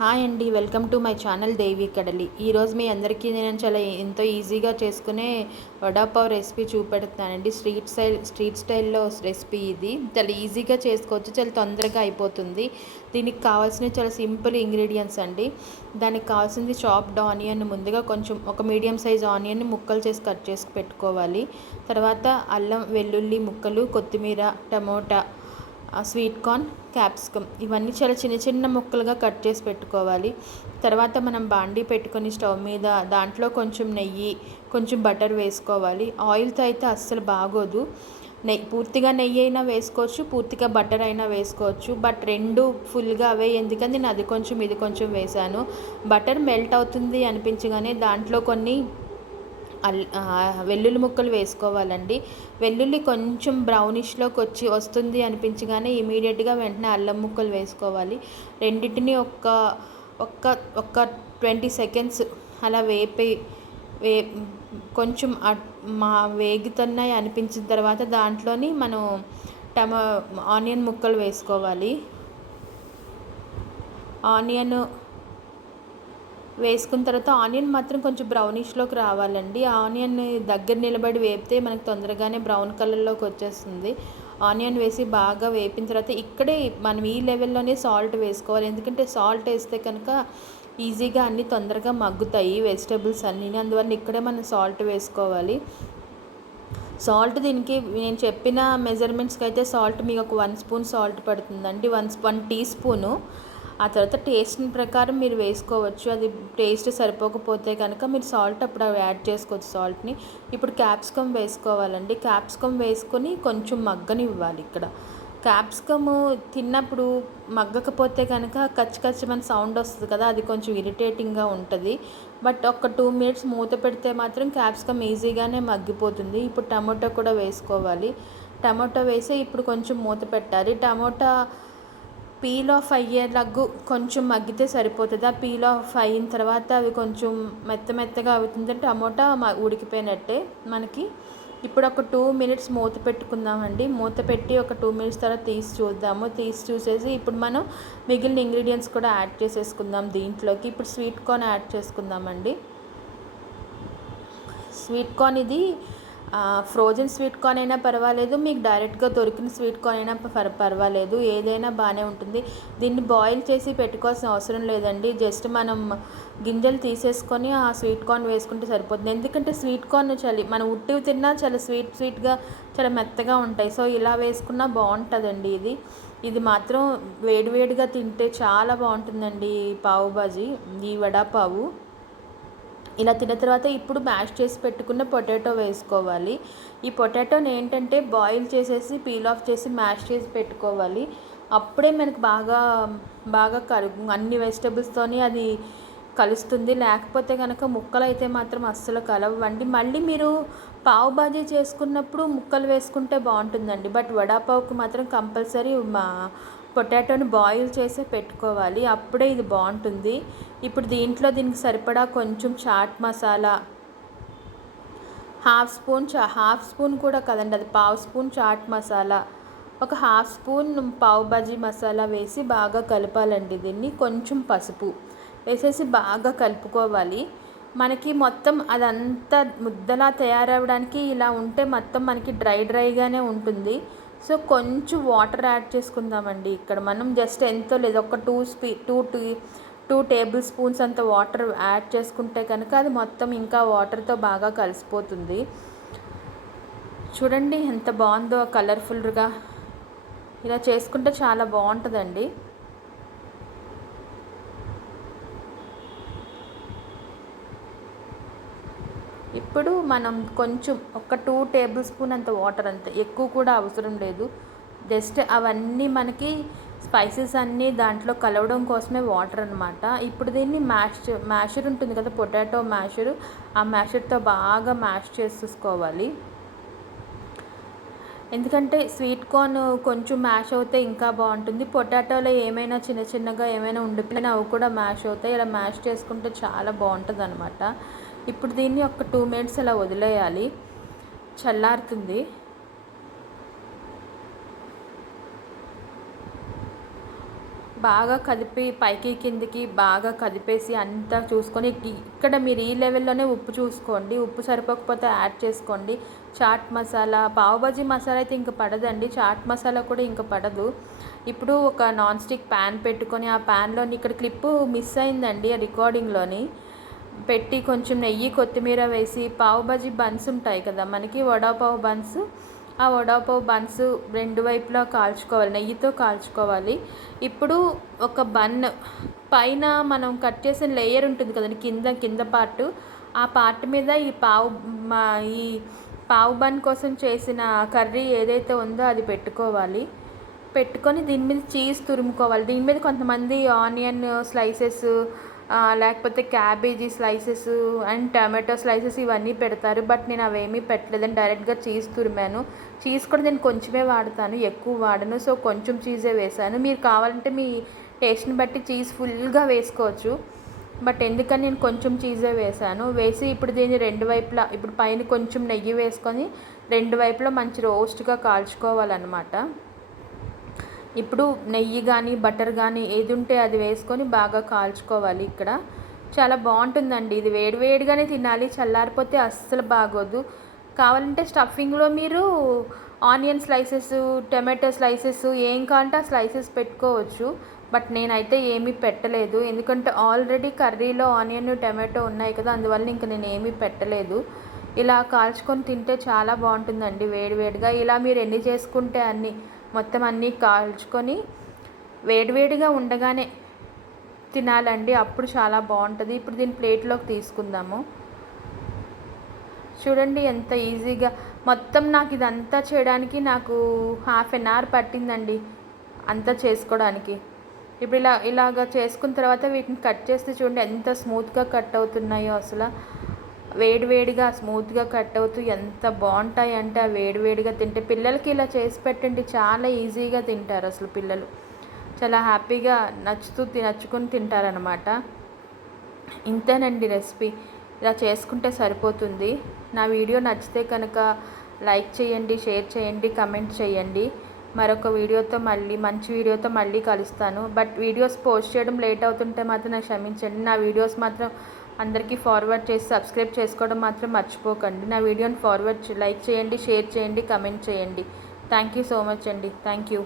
Hi అండి, welcome to my channel దేవి కడలి. ఈరోజు మీ అందరికీ నేను చాలా ఎంతో ఈజీగా చేసుకునే వడాపావ్ రెసిపీ చూపెడుతున్నానండి. స్ట్రీట్ స్టైల్లో రెసిపీ ఇది. చాలా ఈజీగా చేసుకోవచ్చు, చాలా తొందరగా అయిపోతుంది. దీనికి కావాల్సిన చాలా సింపుల్ ఇంగ్రీడియంట్స్ అండి. దానికి కావాల్సింది చాప్డ్ ఆనియన్. ముందుగా కొంచెం ఒక మీడియం సైజ్ ఆనియన్ ముక్కలు చేసి కట్ చేసి పెట్టుకోవాలి. తర్వాత అల్లం వెల్లుల్లి ముక్కలు, కొత్తిమీర, టమోటా, స్వీట్ కార్న్, క్యాప్సికమ్ ఇవన్నీ చాలా చిన్న చిన్న ముక్కలుగా కట్ చేసి పెట్టుకోవాలి. తర్వాత మనం బాండీ పెట్టుకొని స్టవ్ మీద దాంట్లో కొంచెం నెయ్యి, కొంచెం బటర్ వేసుకోవాలి. ఆయిల్తో అయితే అస్సలు బాగోదు. పూర్తిగా నెయ్యి అయినా వేసుకోవచ్చు, పూర్తిగా బటర్ అయినా వేసుకోవచ్చు. బట్ రెండు ఫుల్గా అవే, ఎందుకంటే నేను అది కొంచెం ఇది కొంచెం వేసాను. బటర్ మెల్ట్ అవుతుంది అనిపించగానే దాంట్లో కొన్ని వెల్లుల్లి ముక్కలు వేసుకోవాలండి. వెల్లుల్లి కొంచెం బ్రౌనిష్లోకి వస్తుంది అనిపించగానే ఇమీడియట్గా వెంటనే అల్లం ముక్కలు వేసుకోవాలి. రెండింటిని ఒక్క 20 సెకండ్స్ అలా కొంచెం వేగుతున్నాయి అనిపించిన తర్వాత దాంట్లోని మనం ఆనియన్ ముక్కలు వేసుకోవాలి. ఆనియన్ వేసుకున్న తర్వాత ఆనియన్ మాత్రం కొంచెం బ్రౌనిష్లోకి రావాలండి. ఆనియన్ దగ్గర నిలబడి వేపితే మనకు తొందరగానే బ్రౌన్ కలర్లోకి వచ్చేస్తుంది. ఆనియన్ వేసి బాగా వేపిన తర్వాత ఇక్కడే మనం ఈ లెవెల్లోనే సాల్ట్ వేసుకోవాలి. ఎందుకంటే సాల్ట్ వేస్తే కనుక ఈజీగా అన్నీ తొందరగా మగ్గుతాయి వెజిటేబుల్స్ అన్నీ. అందువల్ల ఇక్కడే మనం సాల్ట్ వేసుకోవాలి. సాల్ట్ దీనికి నేను చెప్పిన మెజర్మెంట్స్కి అయితే సాల్ట్ మీకు ఒక 1 స్పూన్ సాల్ట్ పడుతుందండి. 1 టీ స్పూను. ఆ తర్వాత టేస్ట్ ప్రకారం మీరు వేసుకోవచ్చు. అది టేస్ట్ సరిపోకపోతే కనుక మీరు సాల్ట్ అప్పుడు యాడ్ చేసుకోవచ్చు సాల్ట్ని. ఇప్పుడు క్యాప్సికమ్ వేసుకోవాలండి. క్యాప్సికమ్ వేసుకొని కొంచెం మగ్గనివ్వాలి. ఇక్కడ క్యాప్సికమ్ తిన్నప్పుడు మగ్గకపోతే కనుక కచ్చమని సౌండ్ వస్తుంది కదా, అది కొంచెం ఇరిటేటింగ్గా ఉంటుంది. బట్ ఒక 2 మినిట్స్ మూత పెడితే మాత్రం క్యాప్సికమ్ ఈజీగానే మగ్గిపోతుంది. ఇప్పుడు టమాటో కూడా వేసుకోవాలి. టమాటో వేసి ఇప్పుడు కొంచెం మూత పెట్టాలి. టమాటా పీల్ ఆఫ్ అయ్యేలాగా కొంచెం మగ్గితే సరిపోతుంది. ఆ పీల్ ఆఫ్ అయిన తర్వాత అవి కొంచెం మెత్తగా అవుతుందంటే టమోటా ఉడికిపోయినట్టే మనకి. ఇప్పుడు ఒక 2 మినిట్స్ మూత పెట్టుకుందామండి. మూత పెట్టి ఒక 2 మినిట్స్ తర్వాత తీసి చూసేసి ఇప్పుడు మనం మిగిలిన ఇంగ్రీడియంట్స్ కూడా యాడ్ చేసేసుకుందాం దీంట్లోకి. ఇప్పుడు స్వీట్ కార్న్ యాడ్ చేసుకుందామండి. స్వీట్ కార్న్ ఇది ఫ్రోజన్ స్వీట్ కార్న్ అయినా పర్వాలేదు, మీకు డైరెక్ట్గా దొరికిన స్వీట్ కార్న్ అయినా పర్వాలేదు, ఏదైనా బాగానే ఉంటుంది. దీన్ని బాయిల్ చేసి పెట్టుకోవాల్సిన అవసరం లేదండి. జస్ట్ మనం గింజలు తీసేసుకొని ఆ స్వీట్ కార్న్ వేసుకుంటే సరిపోతుంది. ఎందుకంటే స్వీట్ కార్న్ మనం ఉట్టివి తిన్నా చాలా స్వీట్గా చాలా మెత్తగా ఉంటాయి. సో ఇలా వేసుకున్నా బాగుంటుందండి. ఇది మాత్రం వేడివేడిగా తింటే చాలా బాగుంటుందండి. ఈ పావు బాజీ, ఈ వడాపావు. ఇలా తిన్న తర్వాత ఇప్పుడు మ్యాష్ చేసి పెట్టుకున్న పొటాటో వేసుకోవాలి. ఈ పొటాటోని ఏంటంటే బాయిల్ చేసేసి పీల్ ఆఫ్ చేసి మ్యాష్ చేసి పెట్టుకోవాలి. అప్పుడే మనకు బాగా అన్ని వెజిటబుల్స్తోని అది కలుస్తుంది. లేకపోతే కనుక ముక్కలు అయితే మాత్రం అస్సలు కలవండి. మళ్ళీ మీరు పావు బాజీ చేసుకున్నప్పుడు ముక్కలు వేసుకుంటే బాగుంటుందండి. బట్ వడాపావుకి మాత్రం కంపల్సరీ పొటాటోని బాయిల్ చేసి పెట్టుకోవాలి. అప్పుడే ఇది బాగుంటుంది. ఇప్పుడు దీనికి సరిపడా కొంచెం చాట్ మసాలా, హాఫ్ స్పూన్ కూడా కదండి, అది పావు స్పూన్ చాట్ మసాలా, ఒక హాఫ్ స్పూన్ పావు బాజీ మసాలా వేసి బాగా కలపాలండి. దీన్ని కొంచెం పసుపు వేసేసి బాగా కలుపుకోవాలి. మనకి మొత్తం అదంతా ముద్దలా తయారవడానికి ఇలా ఉంటే మొత్తం మనకి డ్రైగానే ఉంటుంది. సో కొంచెం వాటర్ యాడ్ చేసుకుందామండి. ఇక్కడ మనం జస్ట్ ఎంతో లేదు, ఒక 2 టేబుల్ స్పూన్స్ అంత వాటర్ యాడ్ చేసుకుంటే కనుక అది మొత్తం ఇంకా వాటర్తో బాగా కలిసిపోతుంది. చూడండి ఎంత బాగుందో కలర్ఫుల్గా. ఇలా చేసుకుంటే చాలా బాగుంటుందండి. ఇప్పుడు మనం కొంచెం ఒక 2 టేబుల్ స్పూన్ అంత వాటర్, అంత ఎక్కువ కూడా అవసరం లేదు. జస్ట్ అవన్నీ మనకి స్పైసెస్ అన్నీ దాంట్లో కలవడం కోసమే వాటర్ అనమాట. ఇప్పుడు దీన్ని మ్యాషర్ ఉంటుంది కదా, పొటాటో మ్యాషరు, ఆ మ్యాషర్తో బాగా మ్యాష్ చేసేసుకోవాలి. ఎందుకంటే స్వీట్ కార్న్ కొంచెం మ్యాష్ అవుతే ఇంకా బాగుంటుంది. పొటాటోలో ఏమైనా చిన్నగా ఏమైనా ఉండిపోయినా అవి కూడా మ్యాష్ అవుతాయి. ఇలా మ్యాష్ చేసుకుంటే చాలా బాగుంటుంది అనమాట. ఇప్పుడు దీన్ని ఒక 2 మినిట్స్ అలా వదిలేయాలి, చల్లారుతుంది. బాగా కదిపి పైకి కిందికి బాగా కదిపేసి అంతా చూసుకొని ఇక్కడ మీరు ఈ లెవెల్లోనే ఉప్పు చూసుకోండి. ఉప్పు సరిపోకపోతే యాడ్ చేసుకోండి. చాట్ మసాలా, పావు బాజీ మసాలా అయితే ఇంక పడదండి. చాట్ మసాలా కూడా ఇంక పడదు. ఇప్పుడు ఒక నాన్ స్టిక్ ప్యాన్ పెట్టుకొని ఆ ప్యాన్లోని ఇక్కడ క్లిప్పు మిస్ అయిందండి ఆ రికార్డింగ్లోని పెట్టి కొంచెం నెయ్యి కొత్తిమీర వేసి పావు బాజీ బన్స్ ఉంటాయి కదా మనకి, వడాపావు బన్స్, ఆ వడాపావు బన్స్ రెండు వైపులా కాల్చుకోవాలి, నెయ్యితో కాల్చుకోవాలి. ఇప్పుడు ఒక బన్ పైన మనం కట్ చేసిన లేయర్ ఉంటుంది కదండి, కింద పార్ట్, ఆ పార్ట్ మీద ఈ పావు బన్ కోసం చేసిన కర్రీ ఏదైతే ఉందో అది పెట్టుకోవాలి. పెట్టుకొని దీని మీద చీజ్ తురుముకోవాలి. దీని మీద కొంతమంది ఆనియన్ స్లైసెస్, లేకపోతే cabbage slices and tomato slices ఇవన్నీ పెడతారు. బట్ నేను అవేమీ పెట్టలేదని డైరెక్ట్గా చీజ్ తురిమాను. చీజ్ కూడా నేను కొంచెమే వాడతాను, ఎక్కువ వాడను. సో కొంచెం చీజే వేసాను. మీరు కావాలంటే మీ టేస్ట్ని బట్టి చీజ్ ఫుల్గా వేసుకోవచ్చు. బట్ ఎందుకని నేను కొంచెం చీజే వేసాను. వేసి ఇప్పుడు దీన్ని రెండు వైపులా, ఇప్పుడు పైన కొంచెం నెయ్యి వేసుకొని రెండు వైపులా మంచి రోస్ట్గా కాల్చుకోవాలన్నమాట. ఇప్పుడు నెయ్యి కానీ బటర్ కానీ ఏది ఉంటే అది వేసుకొని బాగా కాల్చుకోవాలి. ఇక్కడ చాలా బాగుంటుందండి. ఇది వేడివేడిగానే తినాలి, చల్లారిపోతే అస్సలు బాగోదు. కావాలంటే స్టఫింగ్లో మీరు ఆనియన్ స్లైసెస్, టమాటో స్లైసెస్ ఏం కావాలంటే ఆ స్లైసెస్ పెట్టుకోవచ్చు. బట్ నేనైతే ఏమీ పెట్టలేదు, ఎందుకంటే ఆల్రెడీ కర్రీలో ఆనియన్ టమాటో ఉన్నాయి కదా, అందువల్ల ఇంక నేను ఏమీ పెట్టలేదు. ఇలా కాల్చుకొని తింటే చాలా బాగుంటుందండి వేడివేడిగా. ఇలా మీరు ఎన్ని చేసుకుంటే అన్నీ మొత్తం అన్నీ కాల్చుకొని వేడివేడిగా ఉండగానే తినాలండి, అప్పుడు చాలా బాగుంటుంది. ఇప్పుడు దీన్ని ప్లేట్లోకి తీసుకుందాము. చూడండి ఎంత ఈజీగా. మొత్తం నాకు ఇదంతా చేయడానికి నాకు ½ an hour పట్టిందండి అంతా చేసుకోవడానికి. ఇప్పుడు ఇలాగ చేసుకున్న తర్వాత వీటిని కట్ చేస్తే చూడండి ఎంత స్మూత్గా కట్ అవుతున్నాయో. అసలు వేడివేడిగా స్మూత్గా కట్ అవుతూ ఎంత బాగుంటాయి అంటే ఆ వేడివేడిగా తింటే. పిల్లలకి ఇలా చేసి పెట్టండి, చాలా ఈజీగా తింటారు అసలు పిల్లలు. చాలా హ్యాపీగా నచ్చుకొని తింటారనమాట. ఇంతేనండి రెసిపీ. ఇలా చేసుకుంటే సరిపోతుంది. నా వీడియో నచ్చితే కనుక లైక్ చేయండి, షేర్ చేయండి, కమెంట్ చేయండి. మరొక వీడియోతో మంచి వీడియోతో మళ్ళీ కలుస్తాను. బట్ వీడియోస్ పోస్ట్ చేయడం లేట్ అవుతుంటే మాత్రం నాకు క్షమించండి. నా వీడియోస్ మాత్రం అందరికీ ఫార్వర్డ్ చేసి సబ్స్క్రైబ్ చేసుకోవడం మాత్రం మర్చిపోకండి. నా వీడియోని లైక్ చేయండి, షేర్ చేయండి, కమెంట్ చేయండి. థ్యాంక్ యూ సో మచ్ అండి. Thank you.